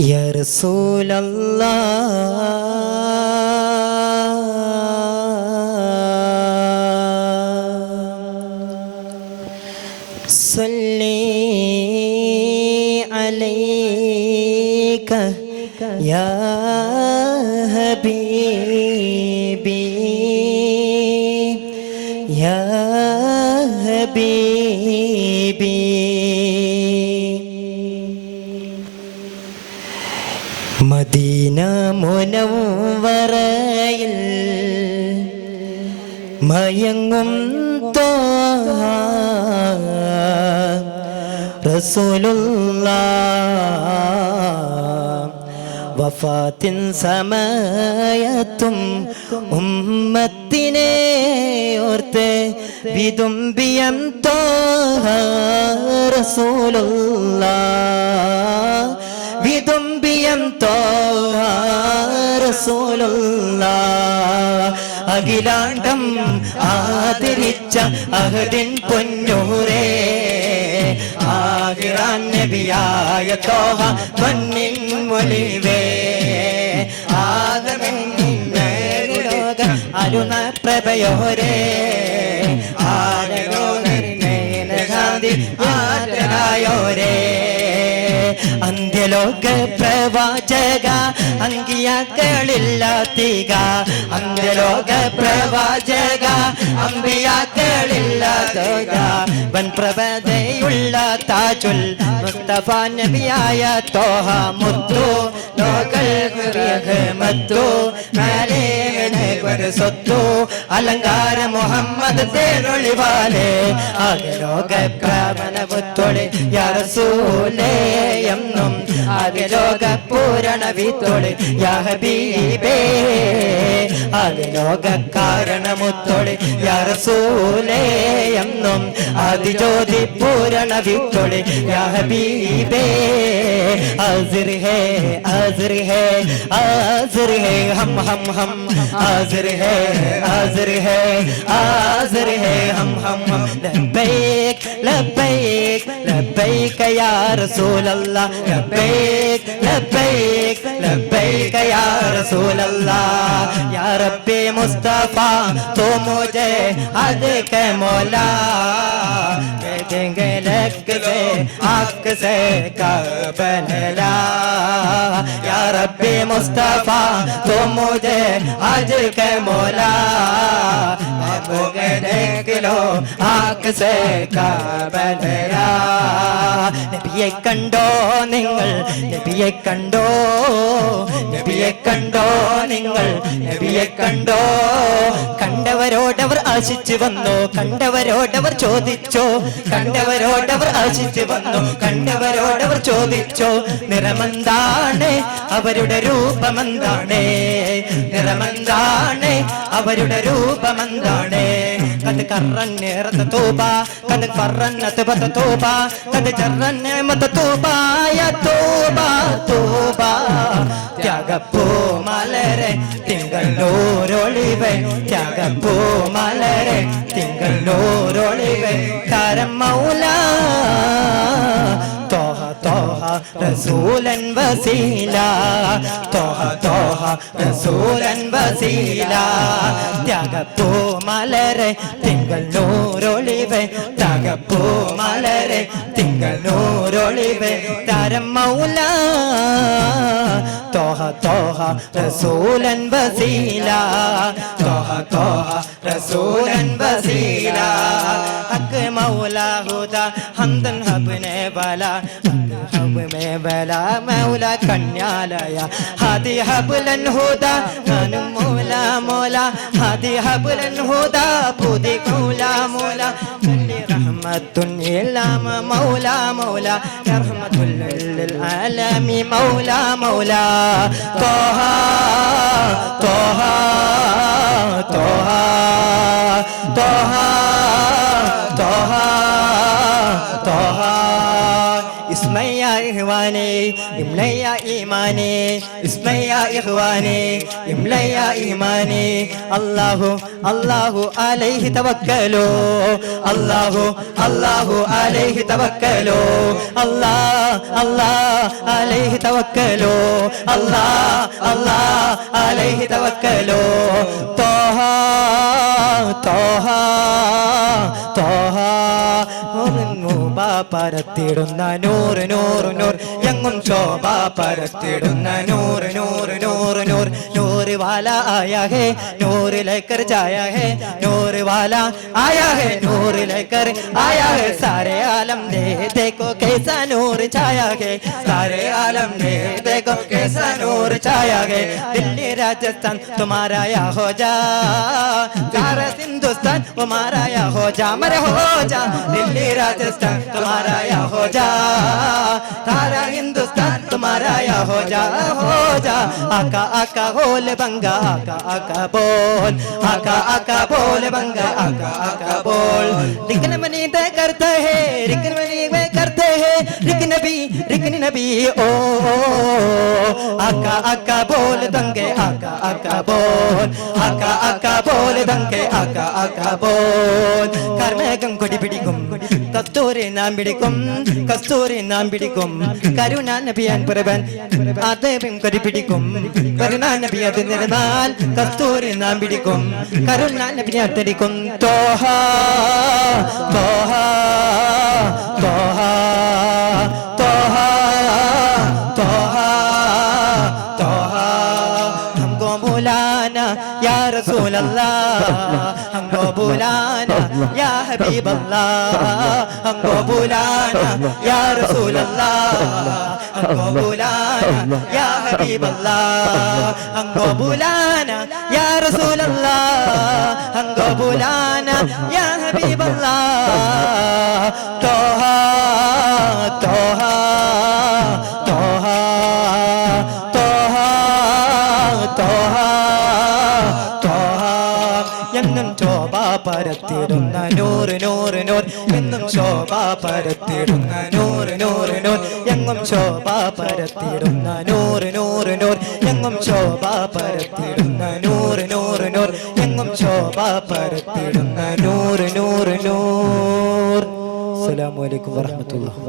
يا رسول الله صلي عليك يا حبيبي يا حبيبي മുനവറയിൽ മയങ്ങും റസൂലുള്ള വഫാത്തിൻ സമയത്തും ഉമ്മത്തിനെ ഓർത്ത് വിതുമ്പിയം തോഹ. റസൂലുള്ള. അഖിലാണ്ടം ആദരിച്ച അഹദിൻ പൊന്നൂരേ. ആകിറാൻ നബിയായ തോഹ പൊന്നിൻ മൊഴിവേ ആദമിൻ അരുണ പ്രഭയോരേ. അന്ത്യലോക പ്രവാചക അങ്കിയാക്കളില്ലാത്തിക. അന്ത്യലോക പ്രവാചക അമ്പിയാക്കളില്ലാത്തക. വൻ പ്രഭതയുള്ള താജുൽ മുസ്തഫ നബിയായ തോഹ മുത്തു ലോകൽ മത്തു സ്വത്തു അലങ്കാര മുഹമ്മദ് തേനൊളിവാലെ അകലോക പ്രാവണ പുത്തൊളി യറസൂലേ എന്നും അകലോക പൂരണ വിത്തൊളി യഹബീബേ അകലോക കാരണമുത്തൊളി യറസൂലേ എന്നും അതിജ്യോതി പൂരണ किसी छोड़े या हबीबे हाजिर है हाजिर है हाजिर है हम हम हम हाजिर है हाजिर है आ है हम हम हम लबैक लबैक लबैक या रसूल अल्लाह लबैक लबैक लबैक या रसूल अल्लाह या रब्बे मुस्तफा तो मुझे हद के मौला देंगे लक से आक से कबला या रब्बे मुस्तफा तो मुझे आज के मौला മുകടക്കിലോ ആക്സേ നബിയെ കണ്ടോ നിങ്ങൾ? നബിയെ കണ്ടോ? നബിയെ കണ്ടോ നിങ്ങൾ? നബിയെ കണ്ടോ? കണ്ടവരോടവർ ആശിച്ചു വന്നു. കണ്ടവരോടവർ ചോദിച്ചോ. കണ്ടവരോടവർ ആശിച്ചു വന്നു. കണ്ടവരോടവർ ചോദിച്ചോ. നിറമെന്താണ്? അവരുടെ രൂപമെന്താണ്? നിറമെന്താണ്? അവരുടെ രൂപമെന്താണ്? കത് കറന്നേറത്ത തൂപ കത് ഫറന്നത്ത് പത്ത തൂബ കത് ചറന്നേമത്ത തൂപായ തൂബ തൂപ. ത്യാഗപ്പൂ മലരെ തിങ്കളൂരൊളിവെ. ത്യാഗപ്പൂ മലരെ തിങ്കളൂരൊളിവെ. കരം മൗല തോഹ തോഹ റസൂലൻ വസീല. തോഹ തോഹ റസൂലൻ വസീല ത്യാഗപ്പൂ മലരെ തിങ്കൾ നൂറൊളിവെ ത്യാഗപ്പൂ മലരെ തിങ്കൾ നൂറൊളിവെ തരം മൗല തോഹ തോഹ റസൂലൻ വസീല തോഹ തോഹ റസൂലൻ വസീല. ഹക്ക് മൗല ഹുദ ഹംദൻ ഹബ്നെ ബല ഹബ് മേ ബല മൗല കന്യാലയ ഹദി ഹബ്ലൻ ഹുദ നാനും മൗല മൗല ഹദി ഹബ്ലൻ ഹുദ പുതി മൗല മൗല റഹ്മത്തുൻ ഇലാമ മൗല മൗല റഹ്മത്തുൽ ലിൽ ആലമി മൗല മൗല തോഹ തോഹ إخواني املي يا إيماني اسمعي يا إخواني املي يا إيماني الله الله عليه توكلوا الله الله عليه توكلوا الله الله عليه توكلوا الله الله عليه توكلوا طه طه طه നൂറും പരത്തിടുന്ന നൂറ് നൂറ് നൂറ് എങ്ങും ശോഭ പരത്തിടുന്ന നൂറ് നൂറ് നൂറ് നൂറ് നൂറ് വാല ആയ ഹേ നൂറ് ലേക്കർ ജായ ഹേ നൂറ് വാല ആയ ഹേ നൂറ് ലേക്കർ आया है सारे आलम ने देखो कैसा नूर छाया है सारे आलम ने देखो कैसा नूर छाया है दिल्ली राजस्थान तुम्हारा या हो जा सारा हिंदुस्तान तुम्हारा या हो जा मरे हो जा दिल्ली राजस्थान तुम्हारा या हो जा सारा हिंदुस्तान तुम्हारा या हो जा हो जा। आका आका बोल बंगा आका आका बोल। आका आका बोल बंगा आका आका बोल। रिकन मनी तय करते है रिकन मनी वे करते है। रिकन नबी रिकन नबी ओ, आका आका बोल दंगे आका आका बोल। आका आका बोल दंगे आका आका बोल। कर मैं गम गुड़ी बिड़ी गुम। കസ്തൂരി നാം പിടിക്കും കസ്തൂരി നാം പിടിക്കും കരുണ നബിയാൻ പുറവൻ അതേവും കൊടി പിടിക്കും കരുണ നബി അത് നിറന്നാൽ കസ്തൂരി നാം പിടിക്കും കരുണ നബി അതടിക്കും തോഹ തോഹ തോഹ തോഹ തോഹ തോഹ हमको बुलाना या रसूल अल्लाह हमको बुलाना يا حبيب الله أنقو بولانا يا رسول الله أنقو بولانا يا حبيب الله أنقو يا رسول الله أنقو بولانا يا حبيب الله നൂറ് എന്നും ശോഭ പരത്തിടുന്ന നൂറ് നൂറ് നൂർ എങ്ങും ശോഭ പരത്തിടുന്ന നൂറ് നൂറ് നൂർ എങ്ങും ശോഭ പരത്തിടുന്ന നൂറ് നൂറ് നൂർ എങ്ങും ശോഭ പരത്തിടുന്ന നൂറ് നൂറ് നൂർ അസ്സലാമു അലൈക്കും വറഹ്മത്തുള്ളാഹി